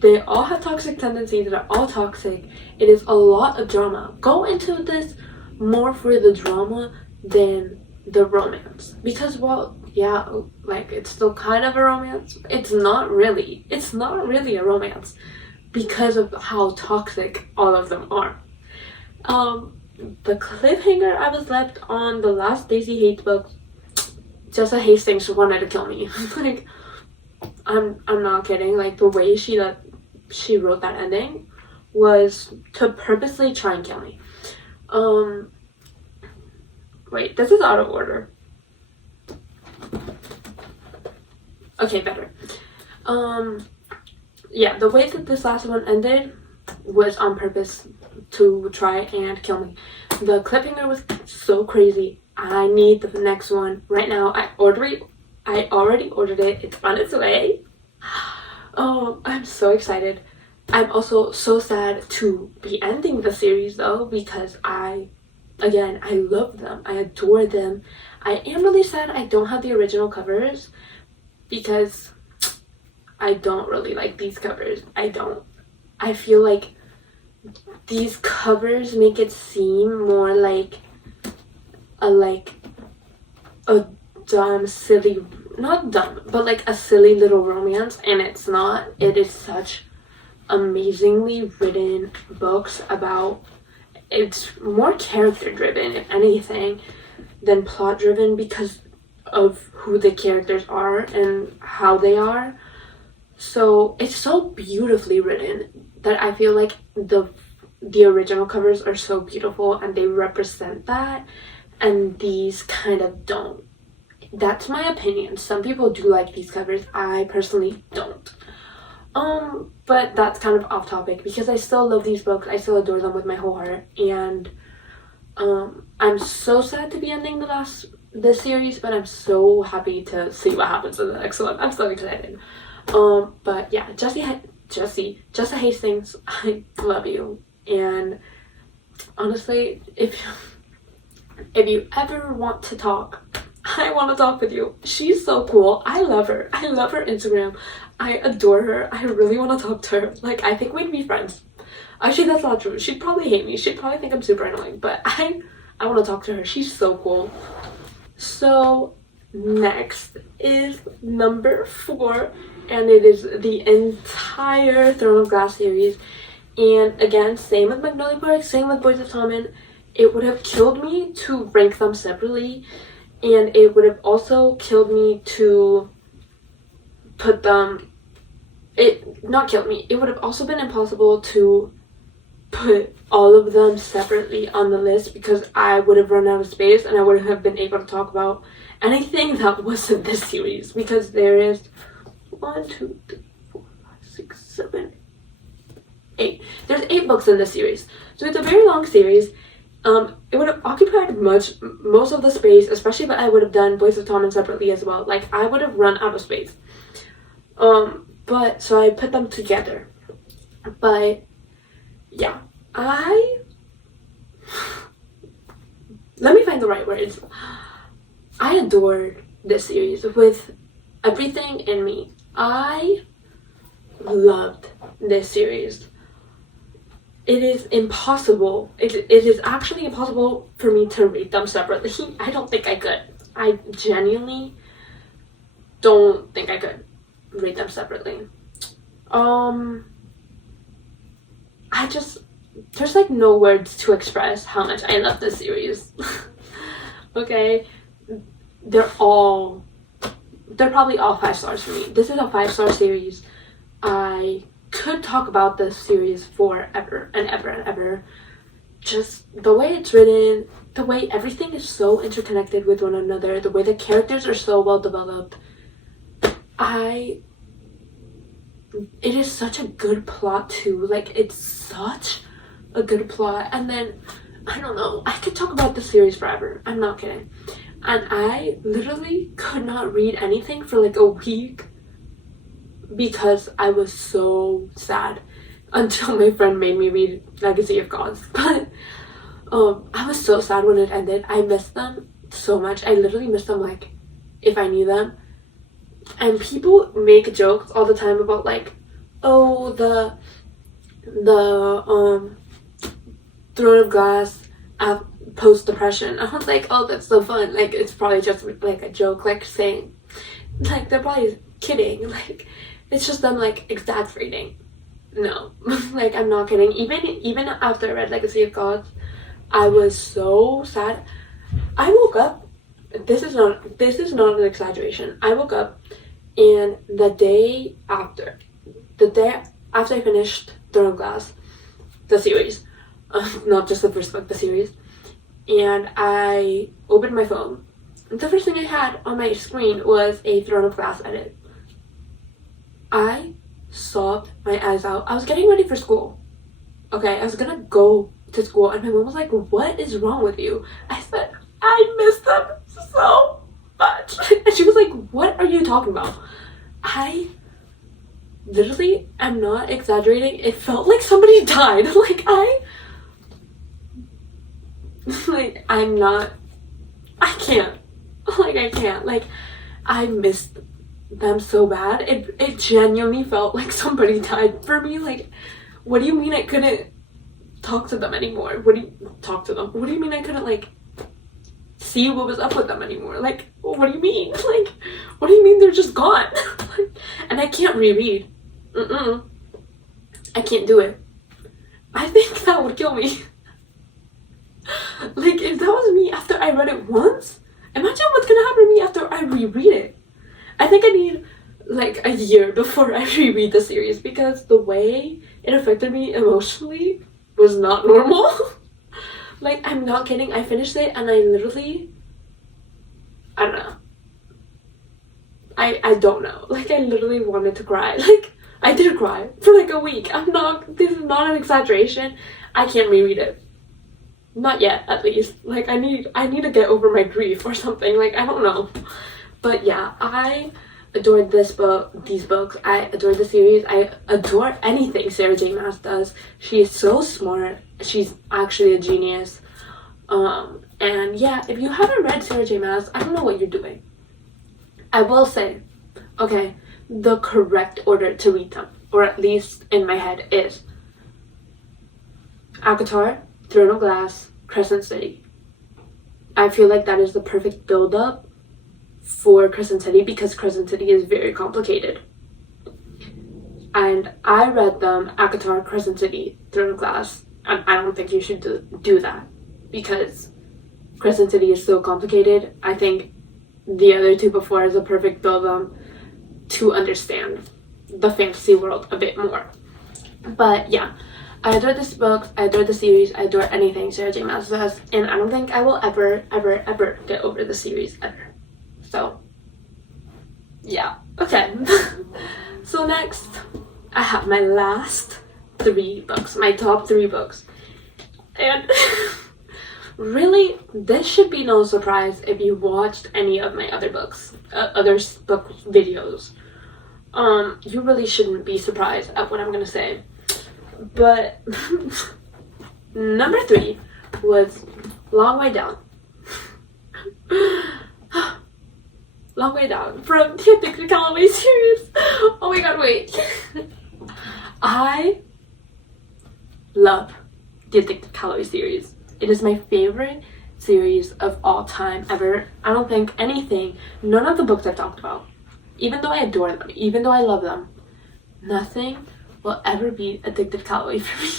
They all have toxic tendencies. They're all toxic. It is a lot of drama. Go into this more for the drama than the romance. Because, well, yeah, like, it's still kind of a romance. It's not really a romance because of how toxic all of them are. The cliffhanger I was left on the last Daisy Hates book, Jessa Hastings wanted to kill me. Like, I'm not kidding. Like, the way she wrote that ending was to purposely try and kill me. Wait, this is out of order. Okay, better. Yeah, the way that this last one ended was on purpose to try and kill me. The cliffhanger was so crazy. I need the next one right now. I already ordered it. It's on its way. I'm so excited. I'm also so sad to be ending the series though, because I love them. I adore them. I am really sad I don't have the original covers because I don't really like these covers. I feel like these covers make it seem more like a dumb, silly, not dumb, but like a silly little romance, and it's not. It is such amazingly written books about, it's more character driven, if anything, than plot driven because of who the characters are and how they are. So it's so beautifully written that I feel like the original covers are so beautiful and they represent that, and these kind of don't. That's my opinion. Some people do like these covers. I personally don't. But that's kind of off topic because I still love these books. I still adore them with my whole heart, and I'm so sad to be ending this series, but I'm so happy to see what happens in the next one. I'm so excited. But yeah, Jessa Hastings, I love you. And honestly, if you ever want to talk, I want to talk with you. She's so cool. I love her. I love her Instagram. I adore her. I really want to talk to her. Like, I think we'd be friends. Actually, that's not true. She'd probably hate me. She'd probably think I'm super annoying. But I want to talk to her. She's so cool. So next is number 4. And it is the entire Throne of Glass series. And again, same with Magnolia Park, same with Boys of Tommen. It would have killed me to rank them separately. And it would have also killed me to put them, not killed me. It would have also been impossible to put all of them separately on the list because I would have run out of space and I wouldn't have been able to talk about anything that wasn't this series, because there is 1, 2, 3, 4, 5, 6, 7, 8. There's 8 books in this series, so it's a very long series. It would have occupied most of the space, especially if I would have done Voice of Tommen separately as well. Like, I would have run out of space. But so I put them together. But yeah, let me find the right words. I adored this series with everything in me. I loved this series. It is impossible. It is actually impossible for me to read them separately. I don't think I could. I genuinely don't think I could read them separately. There's like no words to express how much I love this series. Okay? They're probably all 5 stars for me. This is a 5-star series. I could talk about this series forever and ever and ever. Just the way it's written, the way everything is so interconnected with one another, the way the characters are so well developed. It is such a good plot too. Like, it's such a good plot. And then, I don't know, I could talk about this series forever. I'm not kidding. And I literally could not read anything for like a week because I was so sad until my friend made me read Legacy of Gods. But I was so sad when it ended. I missed them so much. I literally missed them like if I knew them. And people make jokes all the time about like, oh, the Throne of Glass post-depression. I was like, oh, that's so fun. Like, it's probably just like a joke, like saying, like, they're probably kidding. Like, it's just them like exaggerating. No, like, I'm not kidding. Even after I read Legacy of Gods, I was so sad. I woke up. This is not an exaggeration. I woke up, and the day after I finished Throne of Glass, the series, not just the first book, the series, and I opened my phone. The first thing I had on my screen was a Throne of Glass edit. I sobbed my eyes out. I was getting ready for school. Okay, I was gonna go to school, and my mom was like, "What is wrong with you?" I said, "I miss them so much." And she was like, "What are you talking about?" I literally am not exaggerating. It felt like somebody died. I can't. I missed them so bad. It genuinely felt like somebody died for me. Like, what do you mean I couldn't talk to them anymore? What do you mean I couldn't, like, see what was up with them anymore? Like, what do you mean? Like, what do you mean they're just gone? And I can't reread. I can't do it. I think that would kill me. Like, if that was me after I read it once, imagine what's gonna happen to me after I reread it. I think I need like a year before I reread the series, because the way it affected me emotionally was not normal. Like, I'm not kidding. I finished it and I literally, I don't know. I don't know. Like, I literally wanted to cry. Like, I did cry for like a week. This is not an exaggeration. I can't reread it. Not yet, at least. Like, I need to get over my grief or something. Like, I don't know. But yeah, I adored these books. I adore the series. I adore anything Sarah J. Maas does. She is so smart. She's actually a genius. And yeah, if you haven't read Sarah J. Maas, I don't know what you're doing. I will say, okay, the correct order to read them, or at least in my head, is ACOTAR, Throne of Glass, Crescent City. I feel like that is the perfect build-up for Crescent City, because Crescent City is very complicated. And I read them, ACOTAR, Crescent City, Throne of Glass, and I don't think you should do that, because Crescent City is so complicated. I think the other two before is a perfect build-up to understand the fantasy world a bit more. But yeah, I adore this book, I adore the series, I adore anything Sarah J. Maas does, and I don't think I will ever get over the series ever. So yeah, okay. So next I have my last 3 books, my top 3 books. And really, this should be no surprise if you watched any of my other books, book videos. You really shouldn't be surprised at what I'm gonna say. But number 3 was Long Way Down. Long Way Down from the Addicted Callaway series. Oh my god, wait. I love the Addicted Callaway series. It is my favorite series of all time ever. I don't think none of the books I've talked about, even though I adore them, even though I love them, nothing will ever beat Addicted Callaway for me.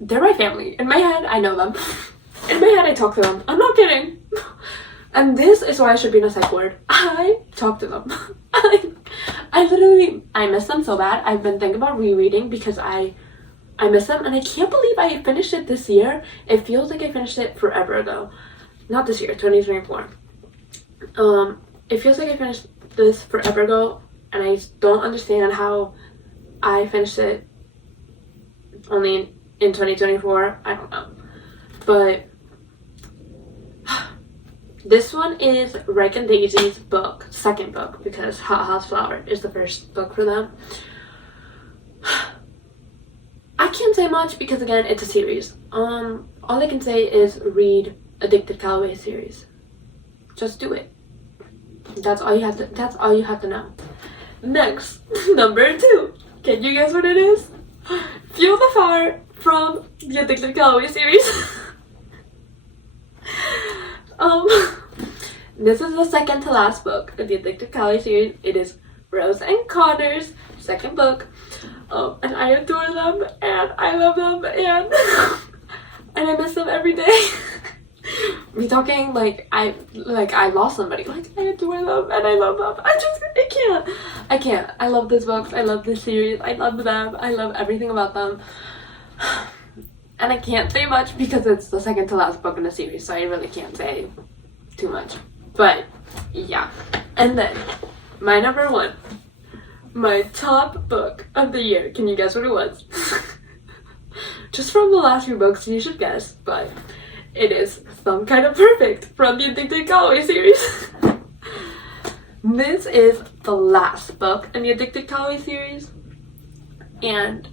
They're my family. In my head, I know them. In my head, I talk to them. I'm not kidding. And this is why I should be in a psych ward. I talk to them. I miss them so bad. I've been thinking about rereading because I miss them, and I can't believe I finished it this year. It feels like I finished it forever ago. Not this year, 2024. It feels like I finished this forever ago, and I don't understand how I finished it only in 2024. I don't know. But this one is Rick and Daisy's second book, because Hot House Flower is the first book for them. I can't say much because, again, it's a series. All I can say is read Addicted Callaway series. Just do it. That's all you have to know. Next, number 2. Can you guess what it is? Fuel the Fire from the Addicted Callaway series. This is the second to last book of the Addicted Callaway series. It is Rose and Connor's second book. And I adore them, and I love them, and I miss them every day. Me talking like I lost somebody. Like, I adore them and I love them. I can't. I love these books. I love this series. I love them. I love everything about them. And I can't say much because it's the second to last book in the series, so I really can't say too much. But yeah. And then my number 1. My top book of the year. Can you guess what it was? Just from the last few books, you should guess, but it is Some Kind of Perfect from the Addicted Callaway series. This is the last book in the Addicted Callaway series, and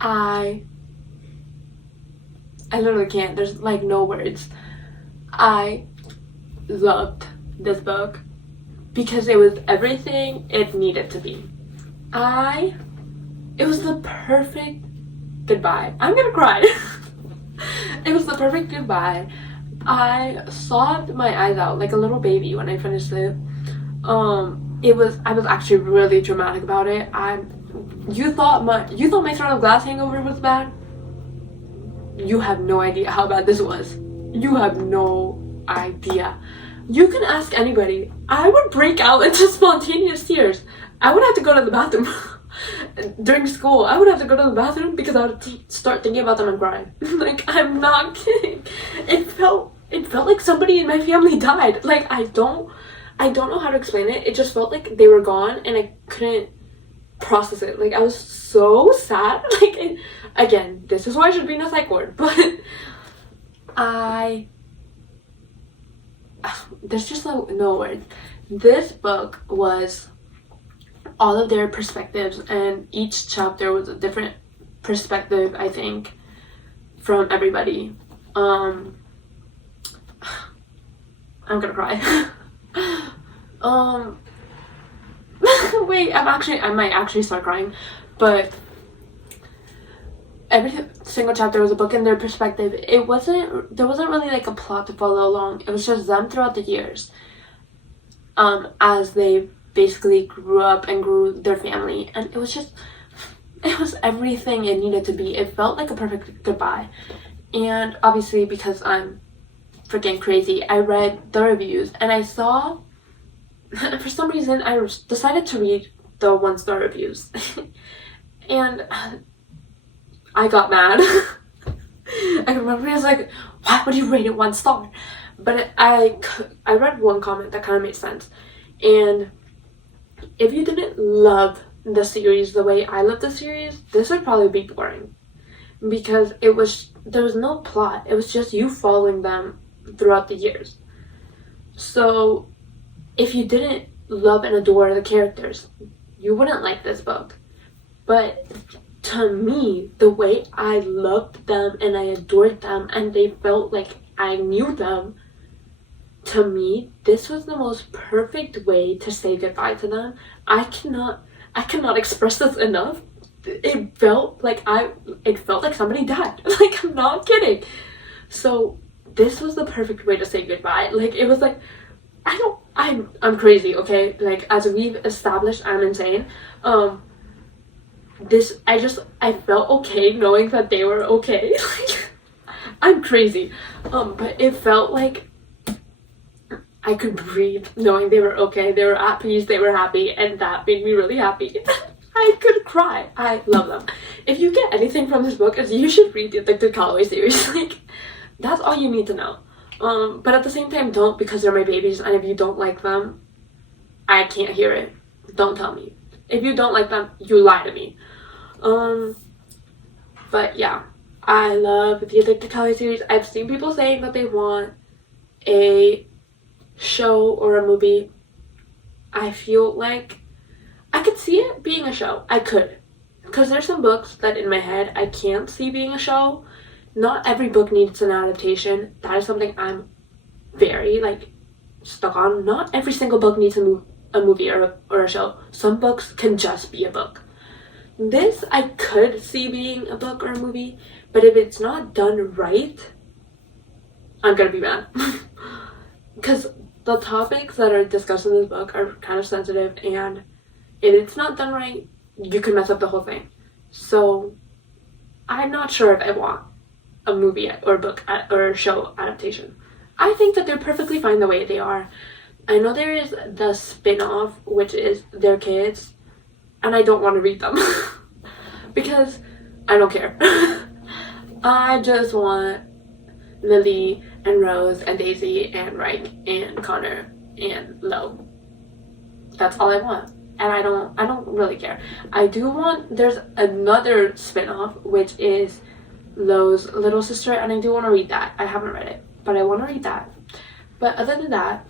I literally can't. There's like no words. I loved this book because it was everything it needed to be. It was the perfect goodbye. I'm gonna cry. It was the perfect goodbye. I sobbed my eyes out like a little baby when I finished it. I was actually really dramatic about it. You thought my Throne of Glass hangover was bad? You have no idea how bad this was. You have no idea. You can ask anybody. I would break out into spontaneous tears. I would have to go to the bathroom. During school, I would have to go to the bathroom because I would start thinking about them and crying. Like, I'm not kidding. It felt like somebody in my family died. Like, I don't know how to explain it. It just felt like they were gone and I couldn't process it. Like, I was so sad. Like, again, this is why I should be in a psych ward, but there's just no words. This book was all of their perspectives, and each chapter was a different perspective, I think, from everybody. I'm gonna cry. Wait, I might actually start crying, but every single chapter was a book in their perspective. There wasn't really like a plot to follow along. It was just them throughout the years, as they basically grew up and grew their family, and it was everything it needed to be. It felt like a perfect goodbye. And obviously, because I'm freaking crazy, I read the reviews, and I saw, for some reason, I decided to read the 1-star reviews. And I got mad. I remember I was like, why would you rate it 1 star? But I read one comment that kind of made sense. And if you didn't love the series the way I love the series, this would probably be boring. Because there was no plot. It was just you following them throughout the years. So if you didn't love and adore the characters, you wouldn't like this book. But to me, the way I loved them and I adored them and they felt like I knew them, to me, this was the most perfect way to say goodbye to them. I cannot express this enough. It felt like somebody died. Like, I'm not kidding. So this was the perfect way to say goodbye. Like, it was like, I'm crazy, okay? Like, as we've established, I'm insane. I felt okay knowing that they were okay. Like, I'm crazy. But it felt like I could breathe knowing they were okay. They were at peace, they were happy, and that made me really happy. I could cry. I love them. If you get anything from this book, is you should read the Addicted Callaway series. Like, that's all you need to know. But at the same time, don't, because they're my babies, and if you don't like them, I can't hear it. Don't tell me. If you don't like them, you lie to me. But yeah, I love the Addicted Callaway series. I've seen people saying that they want a show or a movie. I feel like I could see it being a show. I could. Because there's some books that in my head I can't see being a show. Not every book needs an adaptation. That is something I'm very, like, stuck on. Not every single book needs a movie or a show. Some books can just be a book. This I could see being a book or a movie, but if it's not done right, I'm gonna be mad. Because the topics that are discussed in this book are kind of sensitive, and if it's not done right, you could mess up the whole thing. So I'm not sure if I want a movie or a book or a show adaptation. I think that they're perfectly fine the way they are. I know there is the spin-off, which is their kids, and I don't want to read them because I don't care. I just want Lily and Rose and Daisy and Reich and Connor and Lo. That's all I want. And I don't really care. I do want, there's another spin-off, which is Lo's little sister, and I do want to read that. I haven't read it, but I want to read that. But other than that,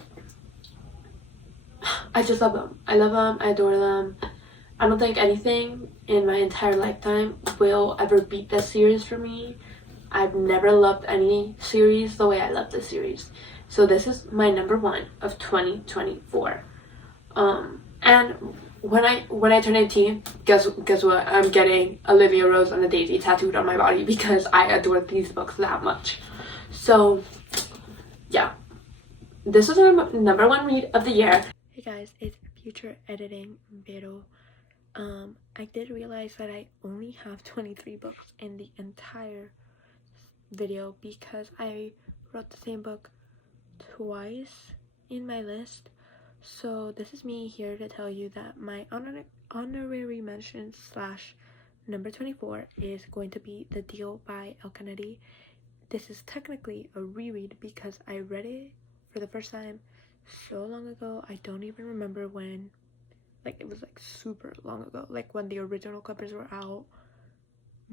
I just love them. I love them. I adore them. I don't think anything in my entire lifetime will ever beat this series for me. I've never loved any series the way I love this series. So this is my number 1 of 2024. And when I turn 18, guess what? I'm getting Olivia, Rose, and a Daisy tattooed on my body because I adore these books that much. So yeah, this is our number 1 read of the year. Hey guys, it's Future Editing Vero. I did realize that I only have 23 books in the entire video because I wrote the same book twice in my list. So this is me here to tell you that my honorary mention / number 24 is going to be The Deal by Elle Kennedy. This is technically a reread because I read it for the first time so long ago. I don't even remember when. Like, it was like super long ago, like when the original covers were out,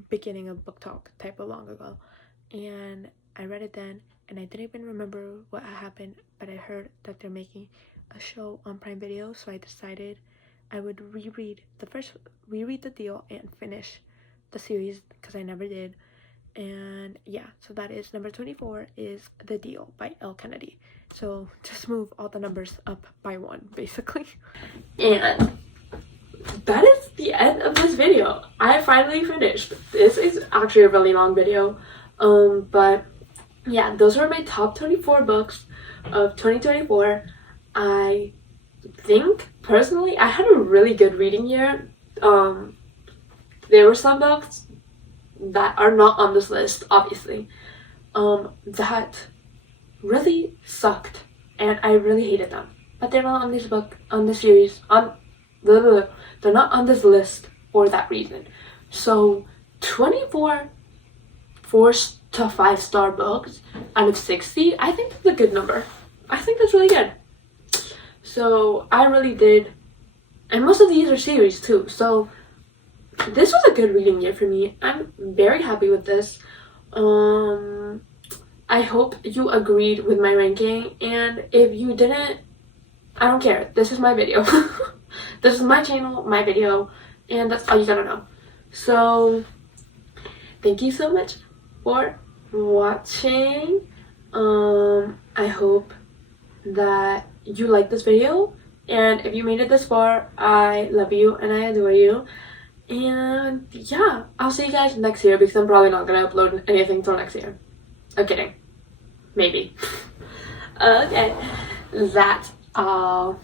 beginning of book talk type of long ago. And I read it then, and I didn't even remember what happened, but I heard that they're making a show on Prime Video, so I decided I would reread The Deal and finish the series because I never did. And yeah, so that is number 24 is The Deal by Elle Kennedy. So just move all the numbers up by 1 basically. And that is the end of this video. I finally finished. This is actually a really long video, but yeah, those were my top 24 books of 2024. I think personally I had a really good reading year. There were some books that are not on this list, obviously, that really sucked, and I really hated them. But they're not on this book, on this series, they're not on this list for that reason. So 24 4 to 5-star books out of 60, I think that's a good number. I think that's really good. So I really did, and most of these are series too. So this was a good reading year for me. I'm very happy with this. I hope you agreed with my ranking, and if you didn't, I don't care. This is my video. This is my channel, my video, and that's all you gotta know. So thank you so much for watching. I hope that you like this video, and if you made it this far, I love you and I adore you. And yeah, I'll see you guys next year, because I'm probably not gonna upload anything till next year. I'm kidding. Maybe. Okay, that's all.